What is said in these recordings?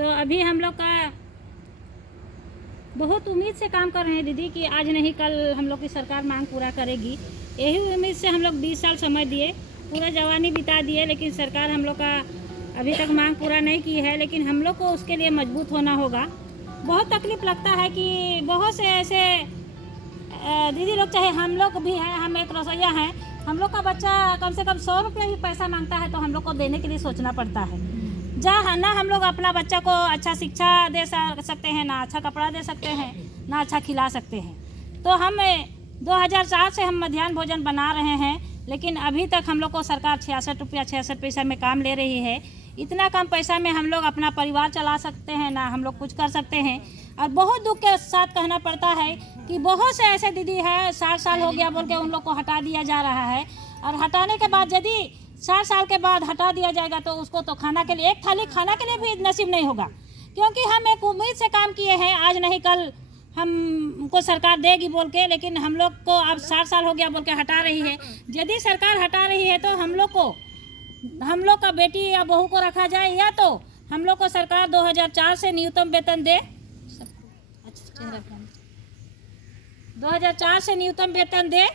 तो अभी हम लोग का बहुत उम्मीद से काम कर रहे हैं दीदी कि आज नहीं कल हम लोग की सरकार मांग पूरा करेगी। यही उम्मीद से हम लोग 20 साल समय दिए, पूरा जवानी बिता दिए, लेकिन सरकार हम लोग का अभी तक मांग पूरा नहीं की है। लेकिन हम लोग को उसके लिए मजबूत होना होगा। बहुत तकलीफ़ लगता है कि बहुत से ऐसे दीदी लोग, चाहे हम लोग भी हैं, हम एक रसोइया हैं, हम लोग का बच्चा कम से कम 100 रुपये भी पैसा मांगता है तो हम लोग को देने के लिए सोचना पड़ता है। जहाँ ना हम लोग अपना बच्चा को अच्छा शिक्षा दे सकते हैं, ना अच्छा कपड़ा दे सकते हैं, ना अच्छा खिला सकते हैं। तो हम 2004 से हम मध्याह्न भोजन बना रहे हैं, लेकिन अभी तक हम लोग को सरकार 66 पैसा में काम ले रही है। इतना कम पैसा में हम लोग अपना परिवार चला सकते हैं ना, हम लोग कुछ कर सकते हैं। और बहुत दुख के साथ कहना पड़ता है कि बहुत से ऐसे दीदी हैं 60 साल हो गया बोल के उन लोग को हटा दिया जा रहा है, और हटाने के बाद यदि 60 साल के बाद हटा दिया जाएगा तो उसको तो खाना के लिए, एक थाली खाना के लिए भी नसीब नहीं होगा। क्योंकि हम एक उम्मीद से काम किए हैं, आज नहीं कल हमको सरकार देगी बोल के, लेकिन हम लोग को अब 60 साल हो गया बोल के हटा रही है। यदि सरकार हटा रही है तो हम लोग का बेटी या बहू को रखा जाए, या तो हम लोग को सरकार 2004 से न्यूनतम वेतन दे, 2004 से न्यूनतम वेतन दे,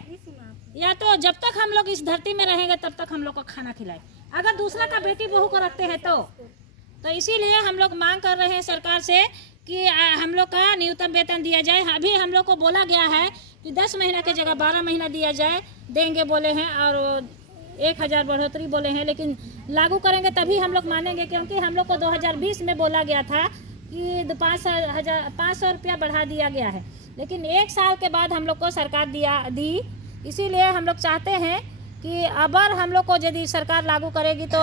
या तो जब तक हम लोग इस धरती में रहेंगे तब तक हम लोग को खाना खिलाए। अगर दूसरा का बेटी बहू को रखते हैं तो इसीलिए हम लोग मांग कर रहे हैं सरकार से कि हम लोग का न्यूनतम वेतन दिया जाए। अभी हम लोग को बोला गया है कि 10 महीना की जगह 12 महीना दिया जाए, देंगे बोले हैं, और 1000 बढ़ोतरी बोले हैं। लेकिन लागू करेंगे तभी हम लोग मानेंगे, क्योंकि हम लोग को 2020 में बोला गया था कि 500 रुपया बढ़ा दिया गया है, लेकिन 1 साल के बाद हम लोग को सरकार दी। इसीलिए हम लोग चाहते हैं कि अगर हम लोग को यदि सरकार लागू करेगी तो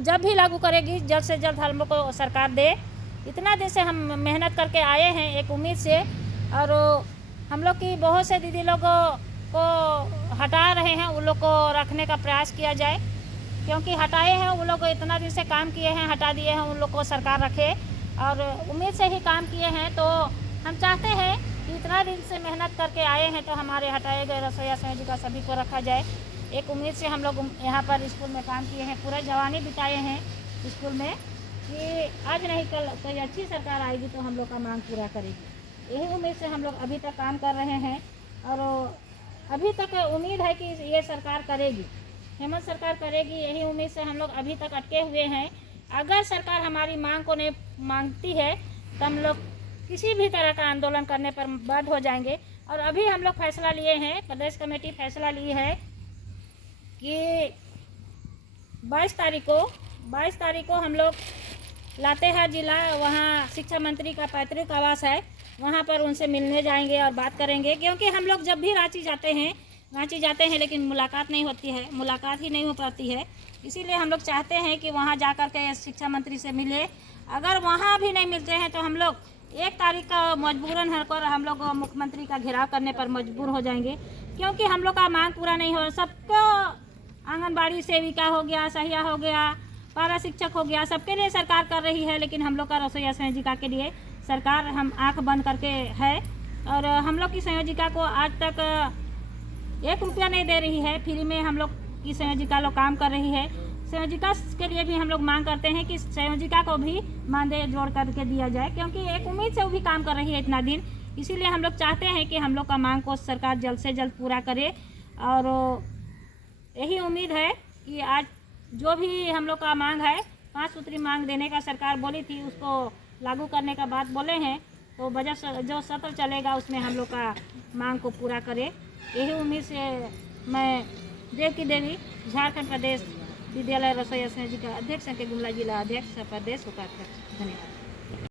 जब भी लागू करेगी जल्द से जल्द हम लोग को सरकार दे। इतना दिन से हम मेहनत करके आए हैं एक उम्मीद से, और हम लोग की बहुत से दीदी लोगों को हटा रहे हैं, उन लोग को रखने का प्रयास किया जाए, क्योंकि हटाए हैं उन लोग को, इतना दिन से काम किए हैं, हटा दिए हैं, उन लोग को सरकार रखे। और उम्मीद से ही काम किए हैं, तो हम चाहते हैं कि इतना दिन से मेहनत करके आए हैं तो हमारे हटाए गए रसोइया संयोजिका सभी को रखा जाए। एक उम्मीद से हम लोग यहाँ पर स्कूल में काम किए हैं, पूरा जवानी बिताए हैं स्कूल में, कि आज नहीं कल कोई अच्छी सरकार आएगी तो हम लोग का मांग पूरा करेगी। यही उम्मीद से हम लोग अभी तक काम कर रहे हैं, और अभी तक उम्मीद है कि ये सरकार करेगी, हेमंत सरकार करेगी। यही उम्मीद से हम लोग अभी तक अटके हुए हैं। अगर सरकार हमारी मांग को नहीं मांगती है तो हम लोग किसी भी तरह का आंदोलन करने पर बाध्य हो जाएंगे। और अभी हम लोग फैसला लिए हैं, प्रदेश कमेटी फैसला ली है कि 22 तारीख को हम लोग लातेहार जिला, वहाँ शिक्षा मंत्री का पैतृक आवास है, वहाँ पर उनसे मिलने जाएंगे और बात करेंगे। क्योंकि हम लोग जब भी रांची जाते हैं लेकिन मुलाकात नहीं होती है, मुलाकात ही नहीं हो पाती है। इसीलिए हम लोग चाहते हैं कि वहाँ जा कर के शिक्षा मंत्री से मिले। अगर वहाँ भी नहीं मिलते हैं तो हम लोग 1 तारीख का मजबूरन होकर हम लोग मुख्यमंत्री का घेराव करने पर मजबूर हो जाएंगे, क्योंकि हम लोग का मांग पूरा नहीं हो। सबको आंगनबाड़ी सेविका हो गया, सहिया हो गया, पारा शिक्षक हो गया, सबके लिए सरकार कर रही है, लेकिन हम लोग का रसोइया संयोजिका के लिए सरकार हम आंख बंद करके है। और हम लोग की संयोजिका को आज तक 1 रुपया नहीं दे रही है, फ्री में हम लोग की संयोजिका लोग काम कर रही है। संयोजिका के लिए भी हम लोग मांग करते हैं कि संयोजिका को भी मानदेय जोड़ करके दिया जाए, क्योंकि एक उम्मीद से वो भी काम कर रही है इतना दिन। इसीलिए हम लोग चाहते हैं कि हम लोग का मांग को सरकार जल्द से जल्द पूरा करे। और यही उम्मीद है कि आज जो भी हम लोग का मांग है, 5 सूत्री मांग देने का सरकार बोली थी, उसको लागू करने का बात बोले हैं, तो बजट जो सत्र चलेगा उसमें हम लोग का मांग को पूरा करे। यही उम्मीद से मैं देवकी देवी, झारखंड प्रदेश विद्यालय रसोइया संयोजिका अध्यक्ष संघ के गुमला जिला अध्यक्ष प्रदेश उपाध्यक्ष, धन्यवाद।